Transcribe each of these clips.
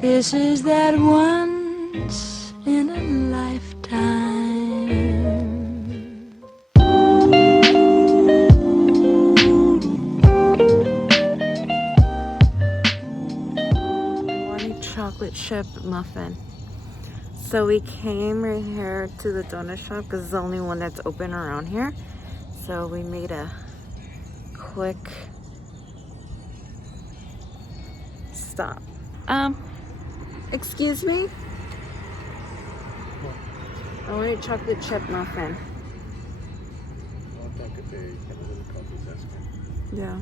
This is that once in a lifetime. One chocolate chip muffin. So we came right here to the donut shop because it's the only one that's open around here. So we made a quick stop. Excuse me? I want a chocolate chip muffin. Yeah.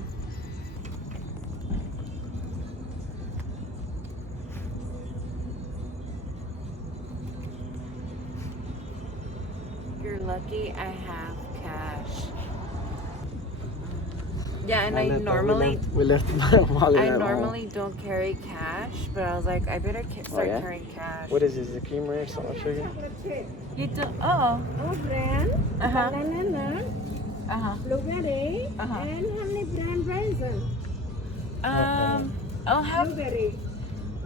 You're lucky I have cash. Yeah, and I normally don't carry cash, but I was like, I better start carrying cash. What is this? The creamer or something? Sugar? You do? Oh. Brand, Uh-huh. banana nut, Uh-huh. blueberry, Uh-huh. and honey brand raisin. I'll have. Blueberry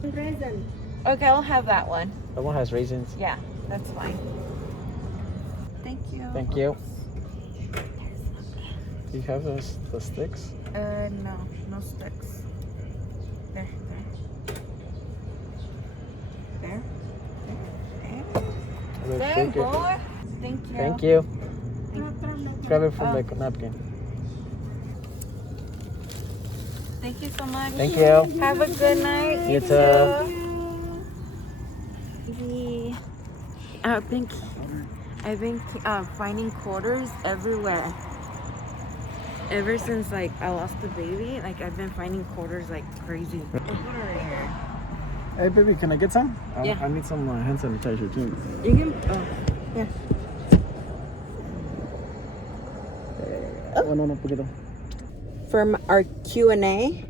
and raisin. Okay, I'll have that one. That one has raisins. Yeah, that's fine. Thank you. Thank you. Do you have the sticks? No sticks. There. There, boy. Thank you. Thank you. Grab it from the napkin. Thank you so much. Thank you. Have a good night. You too. I've been finding quarters everywhere. Ever since like I lost the baby, like I've been finding quarters like crazy. Hey baby, can I get some? Yeah. I need some hand sanitizer too. You can. Oh, yeah. Oh, no, poquito. From our Q&A,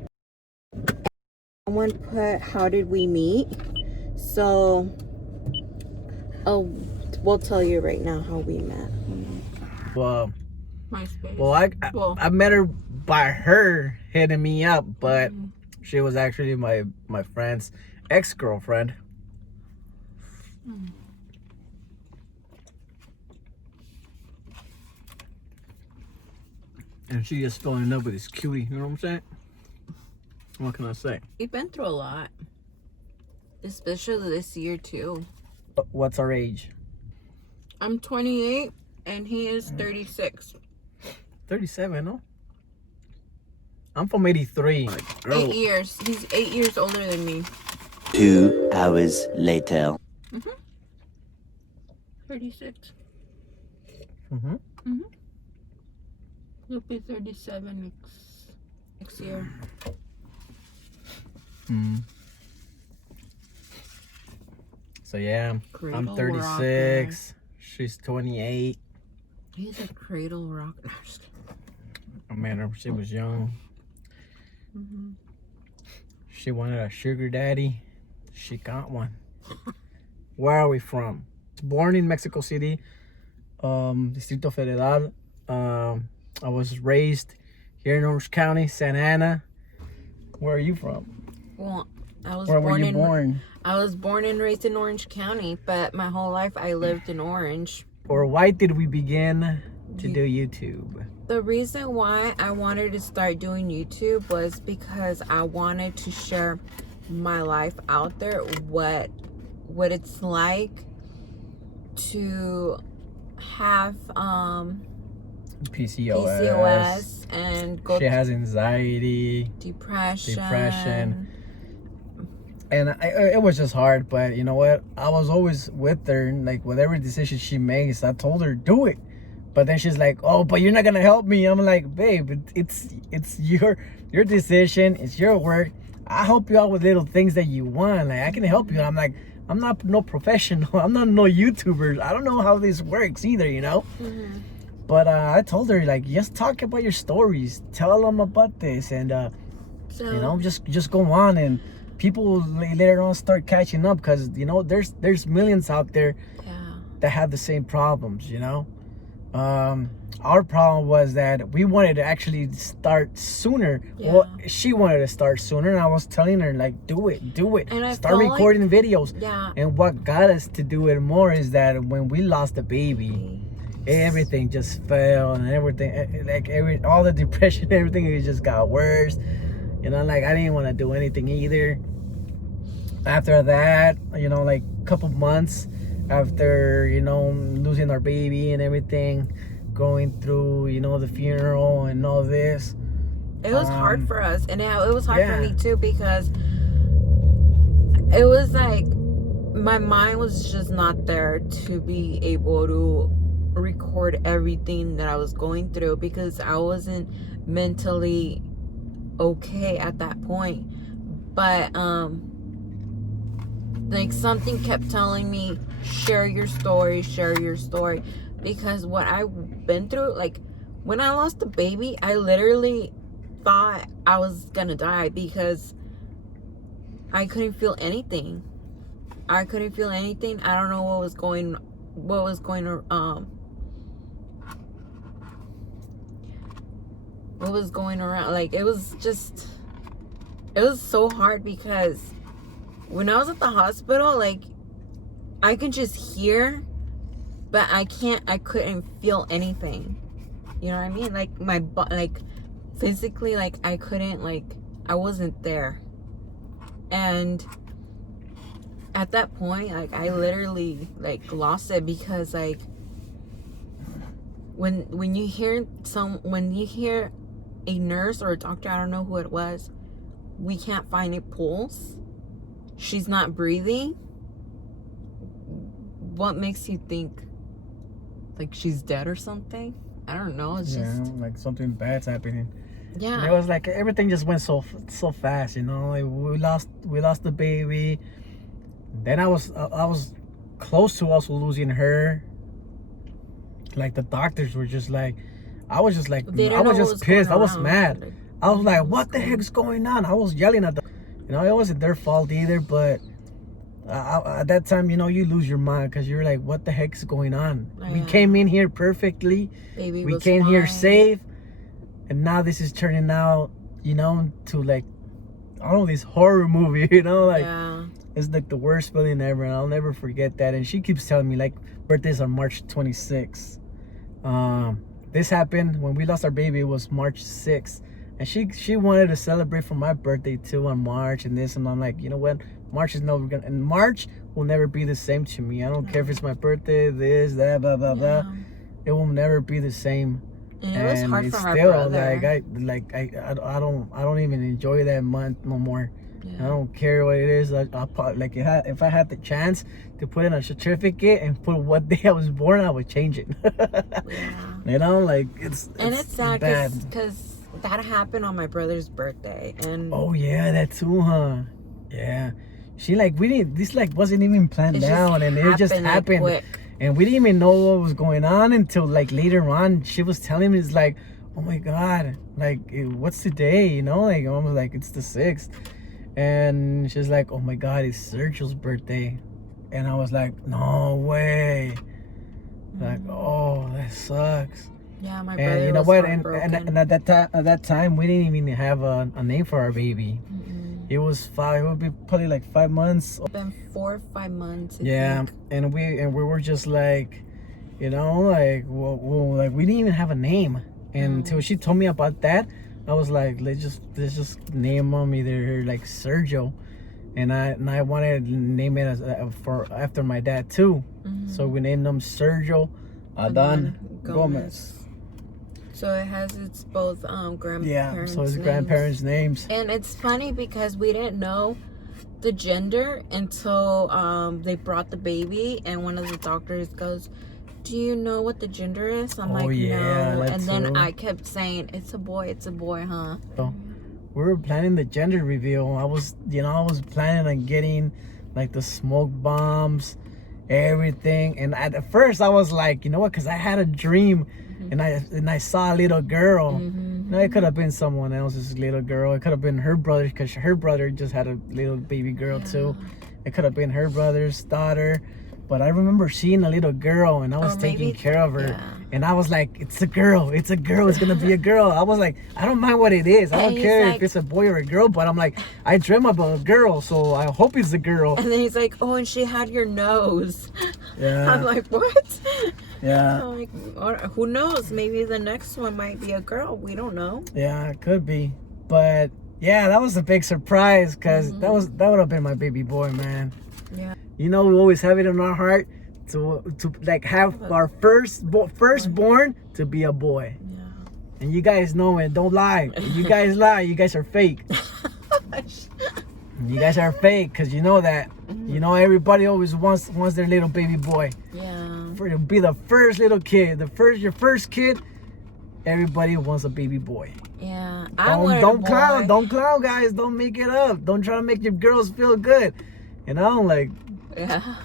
someone put, how did we meet? So, we'll tell you right now how we met. Well, MySpace. Well, I met her by her hitting me up, but she was actually my friend's ex-girlfriend. And she just fell in love with this cutie, you know what I'm saying? What can I say? We've been through a lot. Especially this year too. What's our age? I'm 28 and he is 36. 37, no? I'm from 83. Like, 8 years. He's 8 years older than me. 2 hours later. 36. Mm-hmm. He'll be 37 next year. So yeah, Cradle I'm 36. rocker. She's 28. He's a cradle rock. No, I'm just kidding. I met her. She was young. She wanted a sugar daddy. She got one. Where are we from? Born in Mexico City, Distrito Federal. I was raised here in Orange County, Santa Ana. Where are you from? Well, I was Where were born you born? I was born and raised in Orange County, but my whole life I lived in Orange. Or why did we begin to do YouTube? The reason why I wanted to start doing YouTube was because I wanted to share my life out there, what it's like to have PCOS and go she has anxiety, depression. And it was just hard, but you know what? I was always with her, and like whatever decision she makes, I told her do it. But then she's like, "Oh, but you're not gonna help me." I'm like, "Babe, it's your decision. It's your work. I help you out with little things that you want. Like I can help you." I'm like, I'm not no professional. I'm not no YouTuber. I don't know how this works either, you know. But I told her like, just talk about your stories. Tell them about this, and So, you know, just go on, and people will later on start catching up because you know there's millions out there yeah. that have the same problems, you know. Our problem was that we wanted to actually start sooner. Yeah. Well, she wanted to start sooner, and I was telling her like, do it, And I start felt like- recording videos. Yeah. And what got us to do it more is that when we lost the baby, everything just fell, and everything, like all the depression, everything, it just got worse. You know, like I didn't want to do anything either. After that, you know, like a couple months after, you know, losing our baby and everything, going through, you know, the funeral and all this. It was hard for us, and it was hard yeah. for me too, because it was like my mind was just not there to be able to record everything that I was going through, because I wasn't mentally okay at that point. But like something kept telling me, share your story, because what I've been through, like when I lost the baby, I literally thought I was gonna die, because I couldn't feel anything. I don't know what was going around. Like it was so hard, because when I was at the hospital, like I could just hear, but I couldn't feel anything. You know what I mean? Like like physically, like I couldn't, like I wasn't there. And at that point, like I literally like lost it, because like when you hear a nurse or a doctor, I don't know who it was, we can't find a pulse, she's not breathing, what makes you think like she's dead or something? I don't know. It's just like something bad's happening. yeah. And it was like everything just went so fast, you know. Like we lost the baby. Then I was close to also losing her. Like the doctors were just like, I was just like, I was just pissed. I was mad. Like, I was like, what the heck's going on? I was yelling at them. You know, it wasn't their fault either, but at that time, you know, you lose your mind, because you're like, what the heck's going on? We came in here perfectly. baby We was came here fine. safe. And now this is turning out, you know, to like, I don't know, this horror movie, you know, like, Yeah. it's like the worst feeling ever, and I'll never forget that. And she keeps telling me, like, birthday's on March 26th. This happened when we lost our baby. It was March 6th, and she wanted to celebrate for my birthday too on March and this. And I'm like, you know what? March will never be the same to me. I don't care if it's my birthday, this, that, blah blah blah. It will never be the same. And it was hard it's for my still brother. I don't even enjoy that month no more. Yeah. I don't care what it is. If I had the chance to put in a certificate and put what day I was born, I would change it. Yeah. You know, like it's sad, bad. because that happened on my brother's birthday, and Oh yeah, that too, huh? Yeah. She like we didn't. This like wasn't even planned it just down, and it just like, happened. quick. And we didn't even know what was going on until like later on. She was telling me, it's like, oh my god, like what's today? You know, like I was like, it's the 6th, and she's like, oh my god, it's Sergio's birthday, and I was like, no way. Like, oh, that sucks. Yeah, my brother And you know was what? heartbroken. And at that time, we didn't even have a name for our baby. It was 5. It would be probably like 5 months. It's been 4 or 5 months. I Yeah, think. and we were just like, you know, like like we didn't even have a name. And until she told me about that, I was like, let's just name him either like Sergio, and I wanted to name it as after my dad too. So we named him Sergio Adan Gomez. So it has its both grandparents. Yeah, so his names. grandparents' names. And it's funny because we didn't know the gender until they brought the baby, and one of the doctors goes, do you know what the gender is? I'm like, yeah, no. that And then too. I kept saying, it's a boy, huh? So we were planning the gender reveal. I was planning on getting like the smoke bombs, everything. And at first I was like, you know what? Because I had a dream, and I saw a little girl. No, it could have been someone else's little girl. It could have been her brother, because her brother just had a little baby girl too. It could have been her brother's daughter. But I remember seeing a little girl, and I was taking care of her. Yeah. And I was like, it's a girl, it's gonna be a girl. I was like, I don't mind what it is. I And don't he's care like- if it's a boy or a girl, but I'm like, I dream about a girl, so I hope it's a girl. And then he's like, oh, and she had your nose. Yeah. I'm like, what? Yeah. I'm like, who knows? Maybe the next one might be a girl. We don't know. Yeah, it could be. But yeah, that was a big surprise because that would have been my baby boy, man. Yeah. You know, we always have it in our heart to like have our firstborn to be a boy. Yeah. And you guys know it. Don't lie. If you guys lie, you guys are fake. You guys are fake because you know that. You know, everybody always wants their little baby boy. Yeah. For to be the first little kid, your first kid. Everybody wants a baby boy. Yeah. I wanted Don't a boy. clown. Don't clown, guys. Don't make it up. Don't try to make your girls feel good. You know, like Yeah.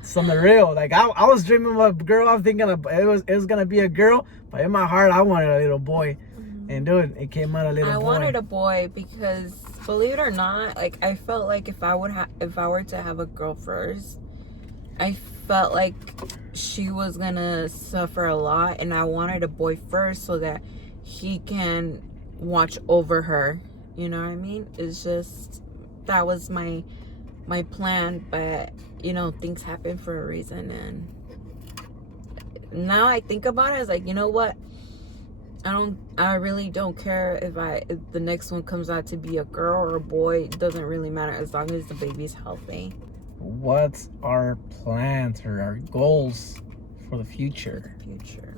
something real. Like I was dreaming of a girl. I'm thinking it was gonna be a girl, but in my heart I wanted a little boy. And dude, it came out a little I boy. wanted a boy because, believe it or not, like I felt like if I were to have a girl first, I felt like she was gonna suffer a lot, and I wanted a boy first so that he can watch over her. You know what I mean? It's just that was my plan, but you know, things happen for a reason, and now I think about it, it's like, you know what? I really don't care if the next one comes out to be a girl or a boy. It doesn't really matter as long as the baby's healthy. What's our plans or our goals for the future? Future.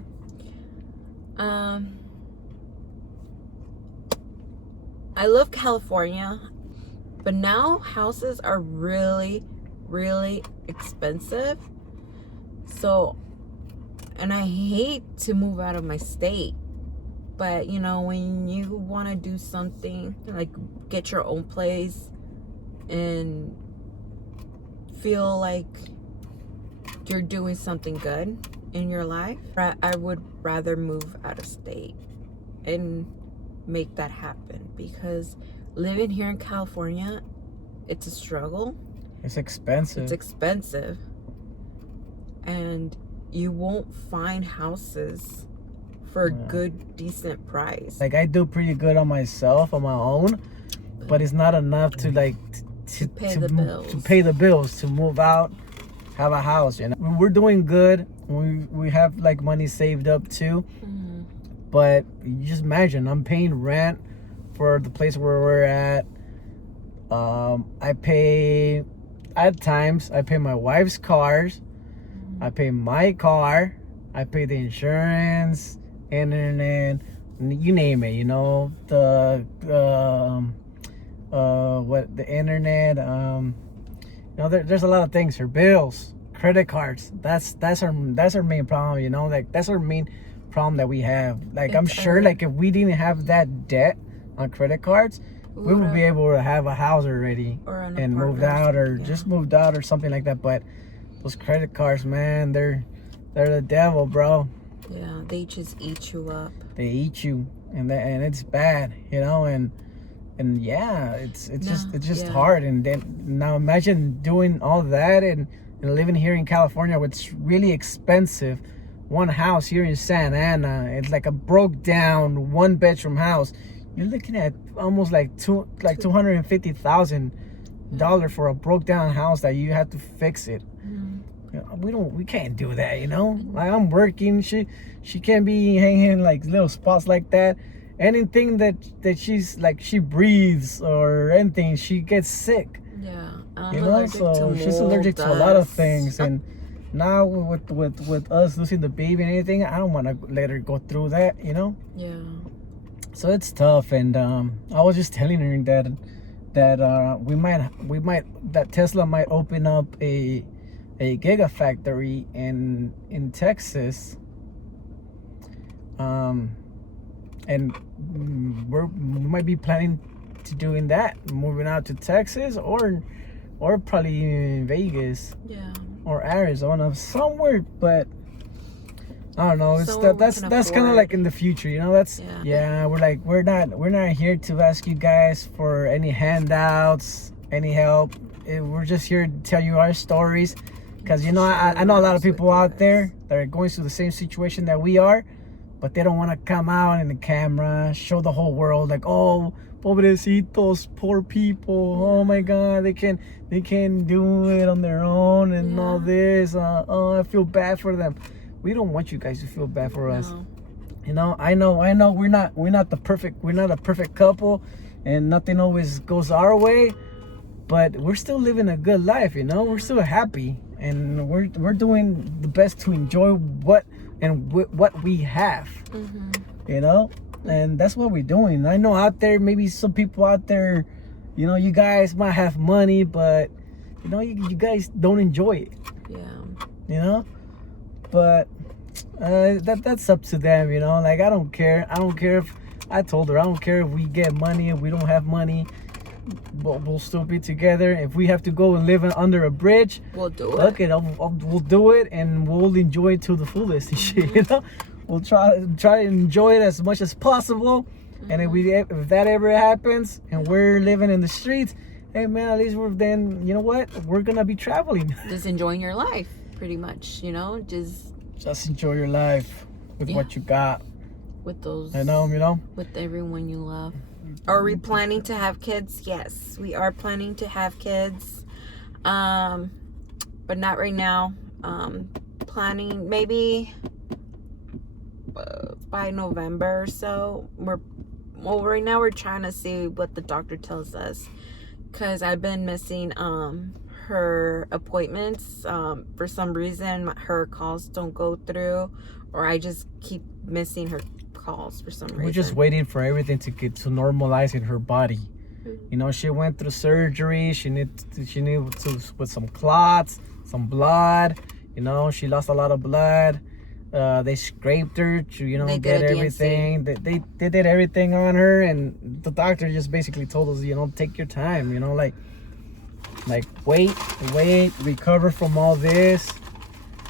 I love California, but now houses are really, really expensive. So, and I hate to move out of my state. But you know, when you want to do something like get your own place and feel like you're doing something good in your life, I would rather move out of state and make that happen, because living here in California, it's a struggle. It's expensive. It's expensive, and you won't find houses for a good, decent price. Like I do pretty good on myself, on my own, but it's not enough to like to pay the bills. To pay the bills, to move out, have a house. You know, we're doing good. We have like money saved up too. Mhm. But you just imagine, I'm paying rent for the place where we're at. I pay, at times, I pay my wife's cars. I pay my car. I pay the insurance, internet, you name it, you know, the internet, you know, there's a lot of things, for bills, credit cards. That's our main problem, you know, like that's our main problem that we have. Like I'm sure like if we didn't have that debt on credit cards, we would be able to have a house already Or an and moved apartment or out, or something, just moved out or something like that. But those credit cards, man, they're the devil, bro. Yeah, they just eat you up. They eat you, and it's bad, you know. And yeah, it's just hard. And then now imagine doing all that and living here in California, where it's really expensive. One house here in Santa Ana, it's like a broke down 1-bedroom house. You're looking at almost like $250,000 for a broke down house that you have to fix it. You know, we can't do that, you know. Like I'm working, she can't be hanging like little spots like that. Anything that she's like, she breathes or anything, she gets sick. Yeah, You know, so she's allergic to a lot of things. And now with us losing the baby and anything, I don't want to let her go through that, you know. Yeah. So it's tough. And I was just telling her that we might that Tesla might open up a gigafactory in Texas, and we might be planning to doing that, moving out to Texas or probably in Vegas Yeah. or Arizona, somewhere. But I don't know. It's Somewhere we that's can kind of afford. like in the future, you know. That's Yeah. we're not here to ask you guys for any handouts, any help. We're just here to tell you our stories Because, you know, I know a lot of people out there that are going through the same situation that we are, but they don't want to come out in the camera, show the whole world, like, oh, pobrecitos, poor people. Oh my God, they can't do it on their own and all this. Oh, I feel bad for them. We don't want you guys to feel bad for us. You know, I know we're not a perfect couple, and nothing always goes our way, but we're still living a good life, you know. We're still happy, and we're doing the best to enjoy what we have. You know, and that's what we're doing. I know out there, maybe some people out there, you know, you guys might have money, but you know, you guys don't enjoy it. Yeah. You know, but that's up to them, you know. Like, I don't care if I told her, I don't care if we get money, if we don't have money, but we'll still be together. If we have to go and live under a bridge, we'll do it. Okay, we'll do it, and we'll enjoy it to the fullest and shit, you know. We'll try to enjoy it as much as possible. And if that ever happens and we're living in the streets, hey man, at least then, you know what, we're gonna be traveling. Just enjoying your life, pretty much, you know. Just enjoy your life with what you got. With those, I know, you know. with everyone you love. Are we planning to have kids? Yes, we are planning to have kids, but not right now. Planning maybe by November or so. Right now we're trying to see what the doctor tells us, because I've been missing her appointments. For some reason her calls don't go through, or I just keep missing her calls for some reason. We're just waiting for everything to get to normalize in her body. You know, she went through surgery. She need to with some clots, some blood. You know, she lost a lot of blood. They scraped her to, you know, get everything. They did everything on her, and the doctor just basically told us, you know, take your time. You know, like wait, recover from all this.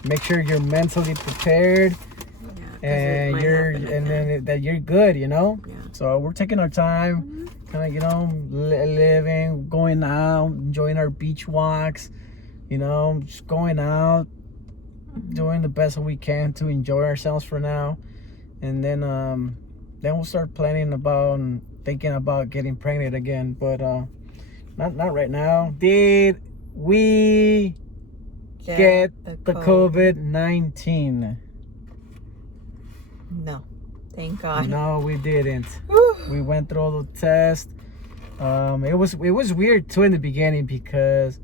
Make sure you're mentally prepared. And that you're good, you know. So we're taking our time, kind of, you know, living, going out, enjoying our beach walks, you know, just going out, doing the best we can to enjoy ourselves for now, and then we'll start planning about and thinking about getting pregnant again, but not right now. Did we get the COVID-19? No, thank God. No, we didn't. We went through all the tests. It was weird too in the beginning, because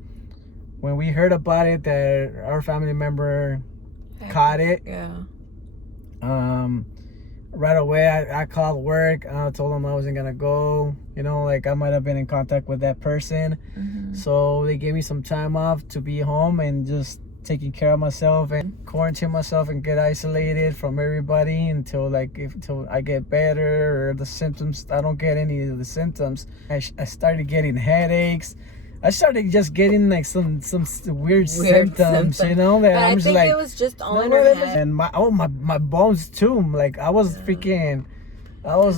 when we heard about it that our family member caught it, right away I called work. I told them I wasn't gonna go. You know, like, I might have been in contact with that person, so they gave me some time off to be home and just taking care of myself and quarantine myself and get isolated from everybody until I get better, or the symptoms, I don't get any of the symptoms. I started getting headaches. I started just getting like some weird symptoms, you know, that but I'm just I think like, it was just all in her head. and my bones too. Like, I was freaking, I was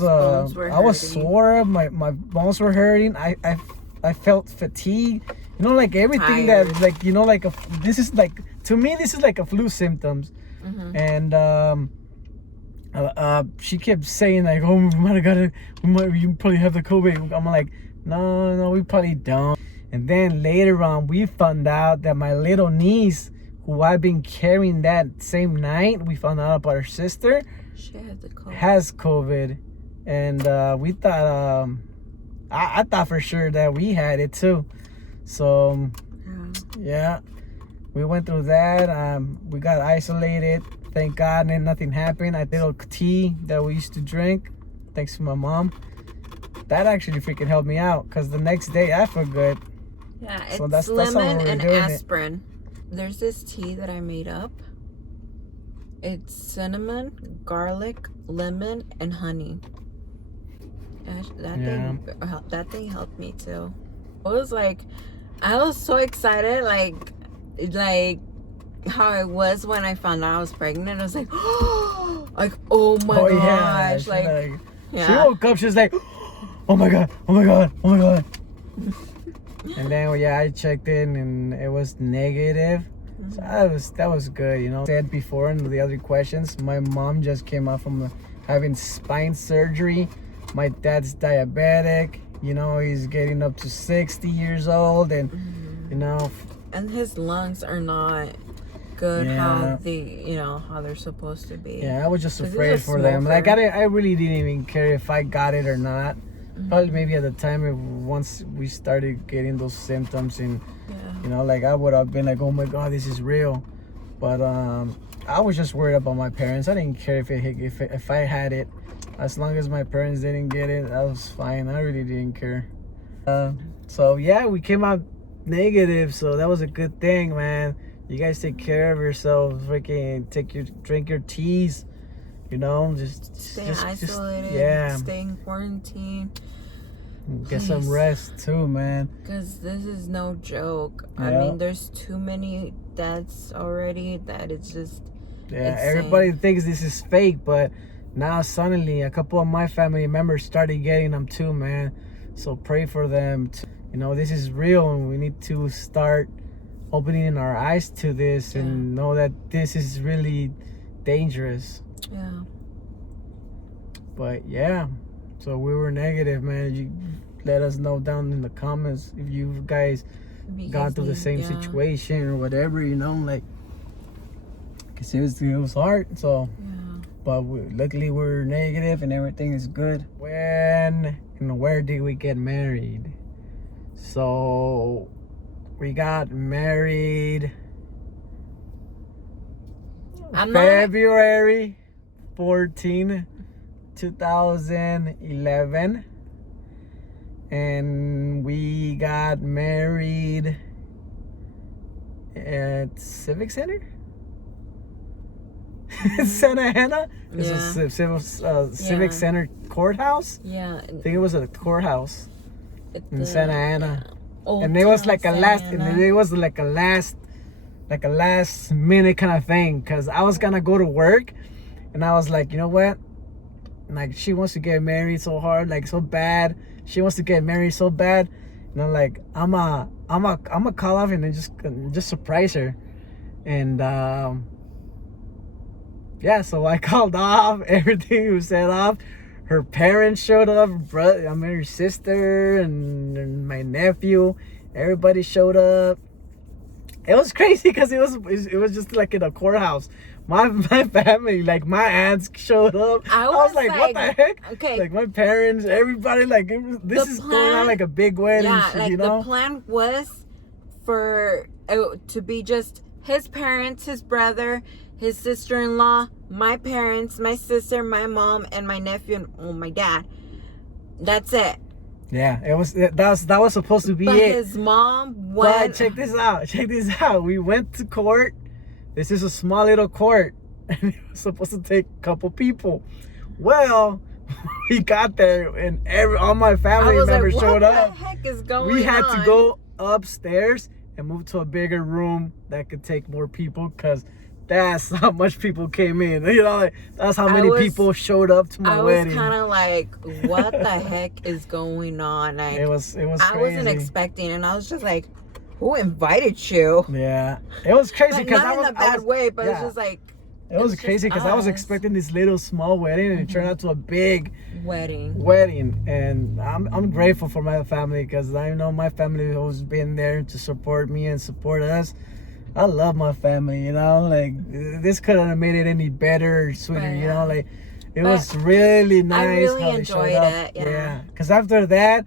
sore. My bones were hurting. I felt fatigue. You know, like everything tired. that, like, you know, like this is like, to me, this is like a flu symptoms. And she kept saying like, oh, we might have got it. You probably have the COVID. I'm like, no, we probably don't. And then later on, we found out that my little niece, who I've been carrying that same night, we found out about her sister, She had the COVID. has COVID. And we thought, I thought for sure that we had it too. So, yeah, we went through that. We got isolated. Thank God, and nothing happened. I did a tea that we used to drink, thanks to my mom. That actually freaking helped me out, because the next day I felt good. Yeah, it's So that's how lemon we're and doing it. aspirin. There's this tea that I made up. It's cinnamon, garlic, lemon, and honey. That thing helped me too. I was so excited, like how I was when I found out I was pregnant. I was like, oh my gosh, she woke up, she was like, oh my god. And then I checked in and it was negative. So that was good, you know. Said before in the other questions, my mom just came out from having spine surgery. My dad's diabetic, you know, he's getting up to 60 years old, and you know, and his lungs are not good how they're supposed to be. yeah, I was just 'Cause he's afraid a for them. Like smoker. I really didn't even care if I got it or not. Probably maybe at the time, once we started getting those symptoms, and you know, like I would have been like, oh my god, this is real. But I was just worried about my parents. I didn't care if I had it, as long as my parents didn't get it, that was fine. I really didn't care. So yeah, we came out negative, so that was a good thing, man. You guys take care of yourselves. Freaking drink your teas. You know, just Isolated. yeah. Stay in quarantine. Get some Please. rest too, man. Because this is no joke. I Yeah. mean, there's too many deaths already that it's just. Yeah, insane. everybody thinks this is fake, but now suddenly a couple of my family members started getting them too, man. So pray for them. You know, this is real, and we need to start opening our eyes to this and know that this is really dangerous. Yeah. But yeah, so we were negative, man. You let us know down in the comments if you guys gone through the same situation or whatever, you know, like, cause it was hard. So, but luckily we're negative and everything is good. When and where did we get married? So we got married February 14, 2011, and we got married at Civic Center. Santa Ana. It's a Civic Center courthouse. Yeah. I think it was a courthouse in Santa Ana. Old And it was town like a Santa last, Ana. and it was like a last minute kind of thing, because I was gonna go to work, and I was like, you know what, like, she wants to get married so hard, like so bad. She wants to get married so bad, and I'm like, I'm a call off and then just surprise her, and yeah, so I called off. Everything was set off. Her parents showed up, her sister and my nephew. Everybody showed up. It was crazy because it was just like in a courthouse. My family, like my aunts showed up. I was like, what the heck? Okay. Like my parents, everybody, like this is going on like a big wedding. Yeah, like you know? the plan was for to be just his parents, his brother, his sister-in-law, my parents, my sister, my mom, and my nephew, and my dad. That's it. Yeah, that was supposed to be But it. his mom went. But check this out. We went to court. This is a small little court, and it was supposed to take a couple people. Well, we got there, and all my family members showed up. What the heck is going on? We had to go upstairs and move to a bigger room that could take more people, because that's how much people came in. You know, like, that's how many people showed up to my wedding. I was kind of like, what the heck is going on? Like, it was crazy. I wasn't expecting, and I was just like, who invited you? Yeah, it was crazy because not in a bad way, but it's just like, it was crazy because I was expecting this little small wedding, and it turned out to a big wedding. And I'm grateful for my family, because I know my family has always been there to support me and support us. I love my family, you know, like this couldn't have made it any better or sweeter, you know, like it was really nice. I really how they enjoyed showed it. Yeah. Because after that,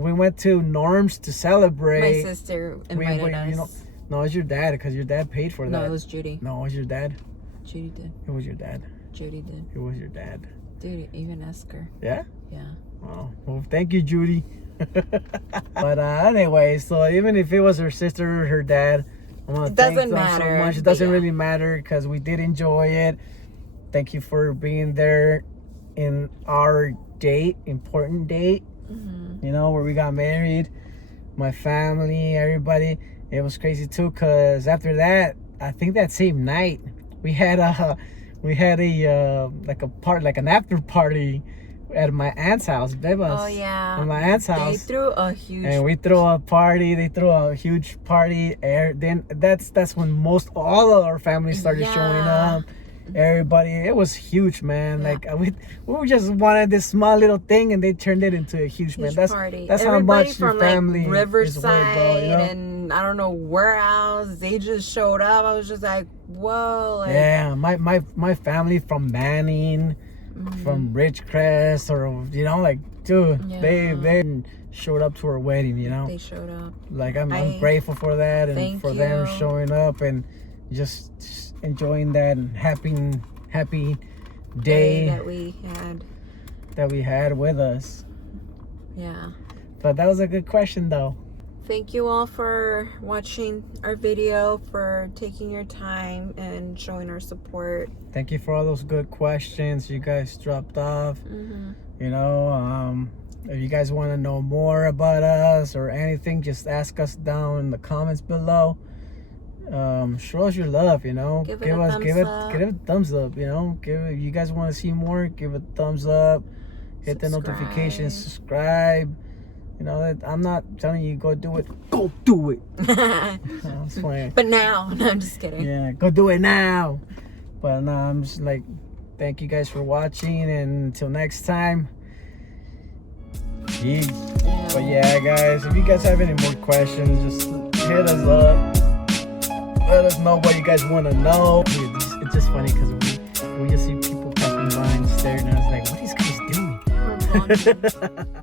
we went to Norm's to celebrate. My sister invited us. You know, no, it was your dad, because your dad paid for that. No, it was Judy. No, it was your dad. Judy did. It was your dad. Judy did. It was your dad. Dude, even ask her. Yeah? Yeah. Oh, well, thank you, Judy. But anyway, so even if it was her sister or her dad, I want to thank them so much. It doesn't really matter, because we did enjoy it. Thank you for being there in our important date, you know, where we got married. My family, everybody. It was crazy too, because after that, I think that same night, we had a like an after party at my aunt's house, Beba's. Oh yeah. At my aunt's They house. threw a huge. And we threw a party. They threw a huge party. Then that's when all of our family started showing Yeah. up. Everybody, it was huge, man. Yeah. Like we just wanted this small little thing, and they turned it into a huge, man. Huge party. That's how Everybody much your from family like is Riverside worth, bro. You know? and I don't know where else. They just showed up. I was just like, whoa. Like, Yeah, my family from Manning, from Ridgecrest, or you know, like, dude, Yeah. they showed up to our wedding. You know, They showed up. like I'm I- grateful for that, and Thank for them you. showing up and just enjoying that and happy day That we had. with us. Yeah. But that was a good question, though. Thank you all for watching our video, for taking your time and showing our support. Thank you for all those good questions you guys dropped off. Mm-hmm. You know, if you guys want to know more about us or anything, just ask us down in the comments below. Show us your love, you know. Give it a thumbs up, you know. If you guys want to see more, give it a thumbs up. Hit the notifications, subscribe. You know, I'm not telling you go do it. Go do it. I'm just playing. But now, no, I'm just kidding. Yeah, go do it now. But no, I'm just like, thank you guys for watching, and until next time. Peace. Yeah. But yeah, guys, if you guys have any more questions, just hit us up. Let us know what you guys want to know. It's just funny because we just see people passing by and staring at us like, what are these guys doing? We're vlogging.